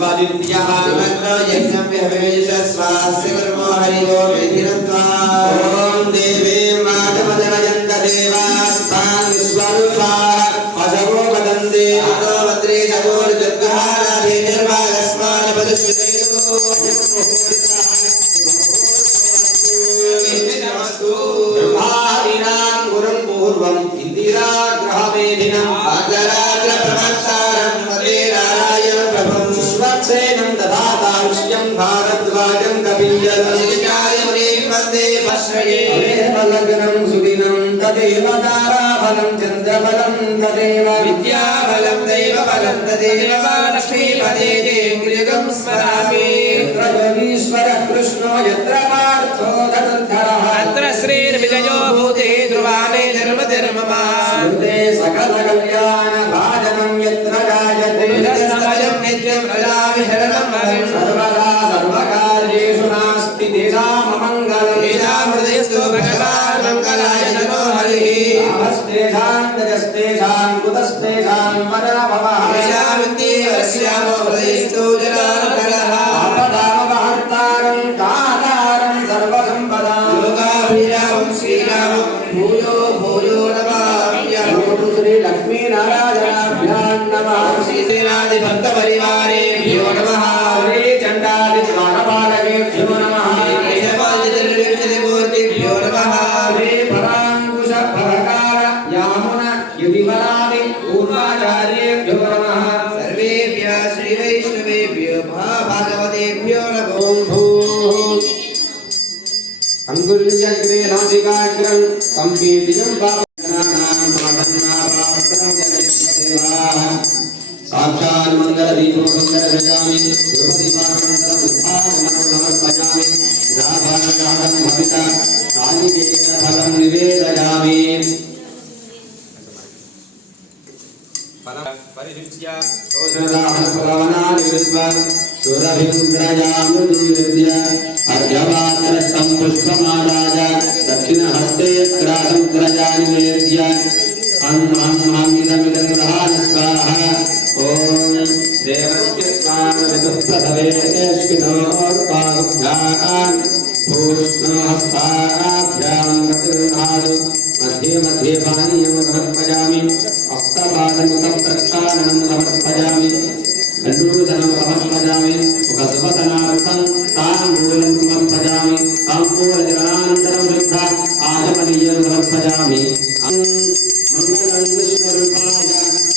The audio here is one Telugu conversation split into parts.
स्वादित्याः तत्र यज्ञं विहवेश स्वास्य कर्मो हरितो मेधिरत्वा ॐ देवीं वाचमजनयन्त देवास्तान् विश्वरूपाः पशवो वदन्ति आनो भद्रे चतुर्जग्रहाराधे निर्वागस्मान् ब्रह्मादीनां गुरुं पूर्वम् इन्दिराग्रहमेधिनम् आचराग्रप्रमत्सारं లగ్నం సుదినం తదేవ తారాఫలం చంద్రఫలం తదేవ విద్యాఫలం దైవఫలం తదేవ లక్ష్మీపదే దేవ్యుగం స్మరామి. రజనీశ్వర కృష్ణో యత్ర పార్థో ధనుర్ధరః అత్ర శ్రీర్విజయో భూతి ధ్రువానే జన్మ జన్మమా స్మృతే సకల కళ్యాణ భాజనం యత్ర గాయతే. నిత్యం రజామి శరణం సర్వదా సర్వకార్యేషు నామ हरिः नमस्तेषां तजस्तेषां कुतस्तेषां पराभवः वश्यामो हृदयस्तु सूर्यग्रेणाशिकाग्रं तं कीर्तिजं पापजनानां पापन्नापात्रं साक्षात् मङ्गलदीपो मङ्गलभजामि ध्रुवदीपानन्तरम् उत्थागमनं समर्पयामि राधाराधं भविता कालिकेन फलं निवेदयामि परिहृत्य शोषणदाहनपवनानि विद्वान् सुरभिन्द्रयामृतिवृद्य अर्घ्यवान् पुष्पमादाय दक्षिणहस्ते ग्रासं ग्रजानि निवेद्य अम् अम् अङ्गितमिदं गृहान् स्वाहा ॐ देवस्य स्वामितुः प्रथवेष्किनोर्पाहुभ्याम् भूष्णहस्ताभ्यां गतिर्नादु मध्ये मध्ये पानीयं समर्पयामि हस्तपादमुखं प्रक्षालनं समर्पयामि दण्डूदनं समर्पयामि मुखसुवदनार्थं मङ्गलं विष्णुरूपाय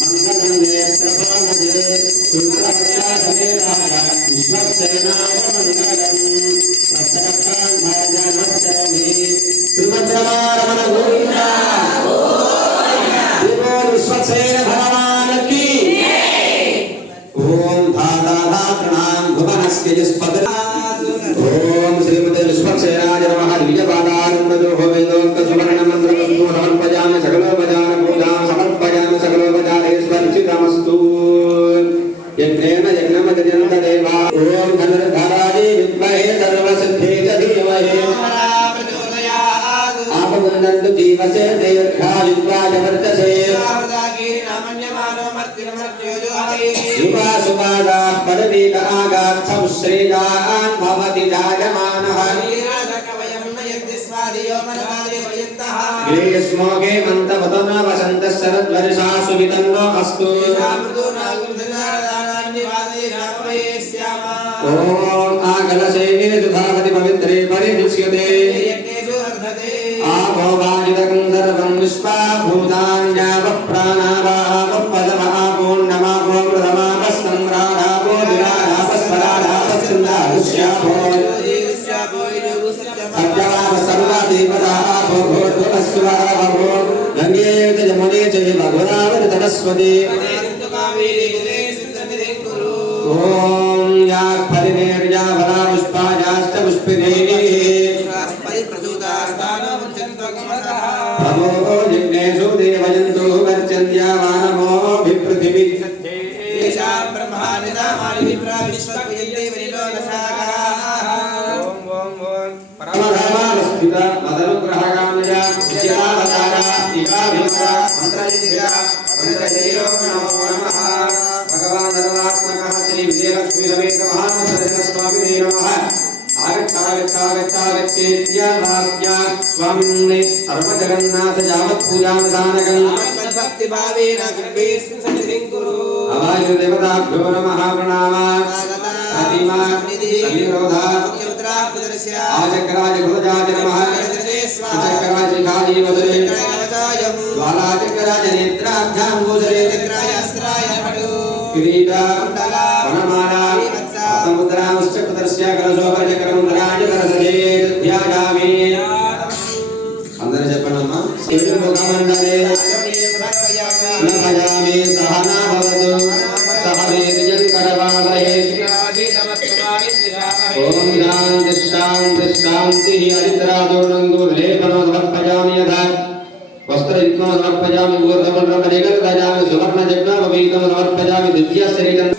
मङ्गलं नेत्रपाणये शुक्रवक्षाधनेराय అస్తు ఓం ఆకలశైనే సుధాపతి పవిత్రే పరిహృష్యతే. ఆభోగాయుధం సర్వం విశ్వాభూతాన్యావ ప్రాణావాహ. गोदावरि सरस्वती ॐ या फलिनेर्या फला पुष्पायाश्च पुष्पिनेः प्रभो जिज्ञेषु देवयन्तु वर्चन्द्या वानमोऽभिपृथिवी परमधामावस्थित విమల మంత్రలింగ మంత్రజయో నమో నమః భగవాన్ సర్వాత్మకః శ్రీ ఆచక్రాజ భుజాది నమః ఆచక్రాజ ఖాదీ వదరే అందరూ చెప్పండమ్మా శివుడి ముఖమండలే స్నపయామి సహనా భవతు సహ వీర్యం కరవామహే ఓం శాంతి శాంతి శాంతి యథా వస్త్రయుగ్మం సమర్పయామి ఊర్ధమండలం పరిగణయామి సువర్ణ జగ్నాపవీతం సమర్పయామి దివ్యశరీరం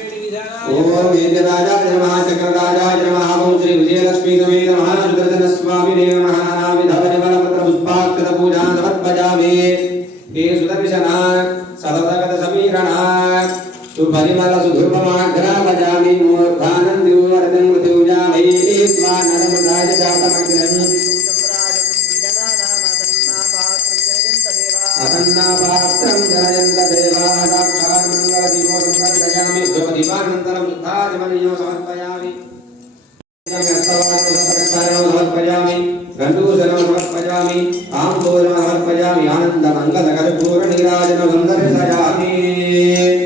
ఓం వేదరాజాయ నమః చక్రరాజాయ నమః ఓం శ్రీ విజయలక్ష్మీ సమేత మహాసుదర్శన స్వామినే నమః నానావిధ పరిమళపత్ర పుష్పాక్షత పూజా సమర్పయామి హే సుదర్శన సతతగత సమీరణ సుపరిమళ జనయంత దేవాదాక్షాన్ మంగళదీపో సందర్శయామి ధ్రువదీపానంతరం శుద్ధాదిమనీయో సమర్పయామి. సమర్పయామి. గండూజలం సమర్పయామి. తాంబూలం సమర్పయామి. ఆనంద మంగళ కర్పూర నీరాజన సందర్శయామి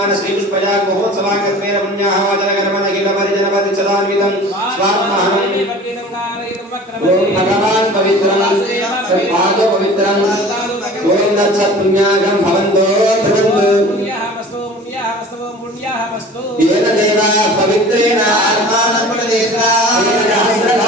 శ్రీవేంకటేశ్వర స్వామినః కరిష్యమాన శ్రీ పుష్పజాగ మహోత్సవాకత్వేన పుణ్యాహ వాచన కర్మణ కిల పరిజనపతి సదాన్వితం స్వాత్మహం ఓం భగవాన్ పవిత్రం పాదో పవిత్రం ఓం దత్సత్ పుణ్యాగం భవంతో భవంతు ఏన దేవా పవిత్రేణ ఆత్మానముపదేశ ఏన సహస్రధారేణ రాజావర్యం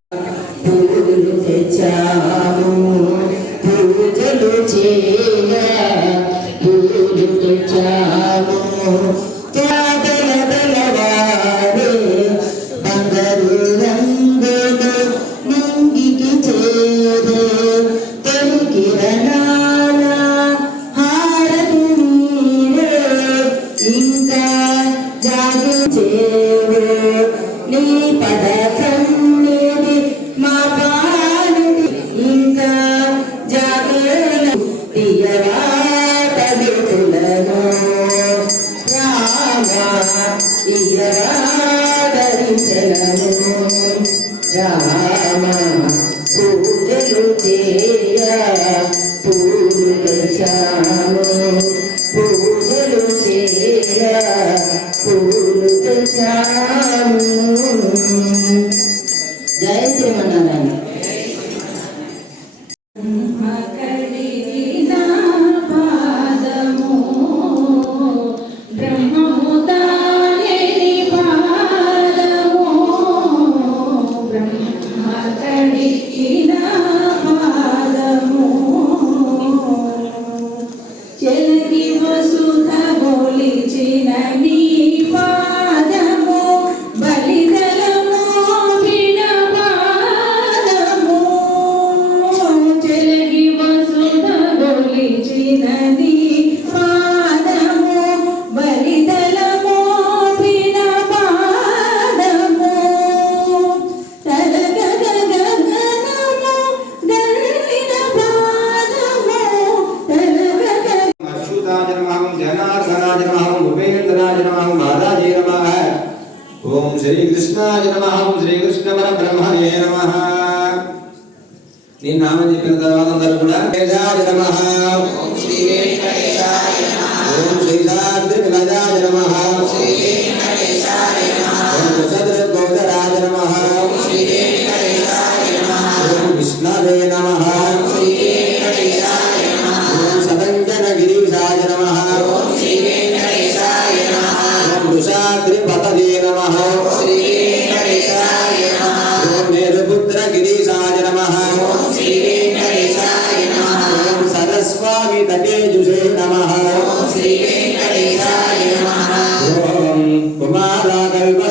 పూలు తెచ్చాము జయ శ్రీమన్నారాయణ. が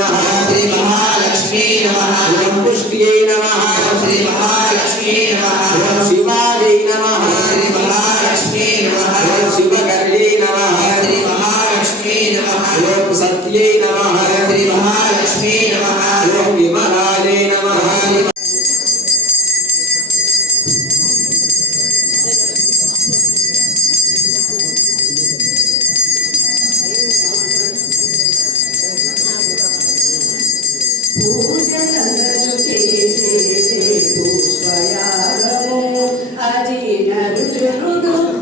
नमः श्री महालक्ष्मी नमः ओम पुष्टिये नमः श्री महालक्ष्मी नमः ओम शिवाय नमः श्री महालक्ष्मी नमः ओम शिवकर्णे नमः श्री महालक्ष्मी नमः ओम सत्ये नमः श्री महालक्ष्मी नमः ओम विमलाय नमः Little girl.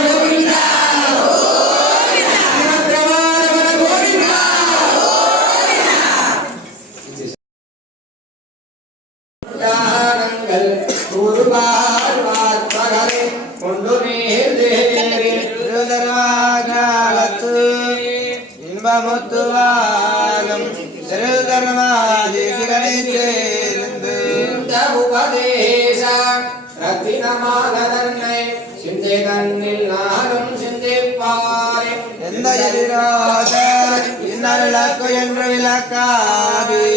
விரோத இன்னல் விளக்கு என்று விளக்காவே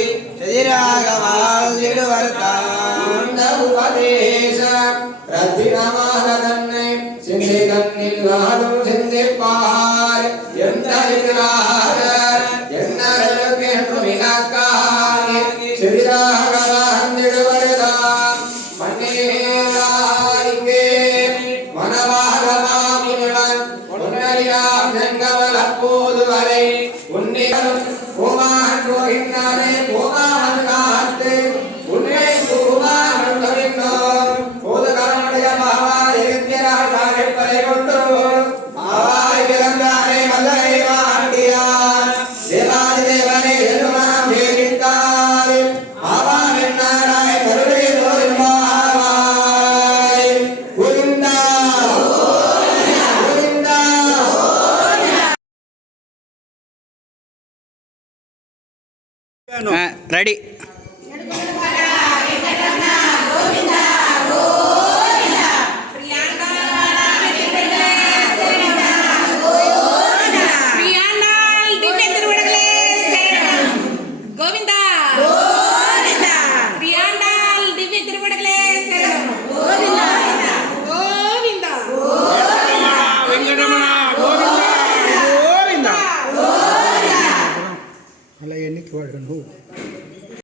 ரெடி.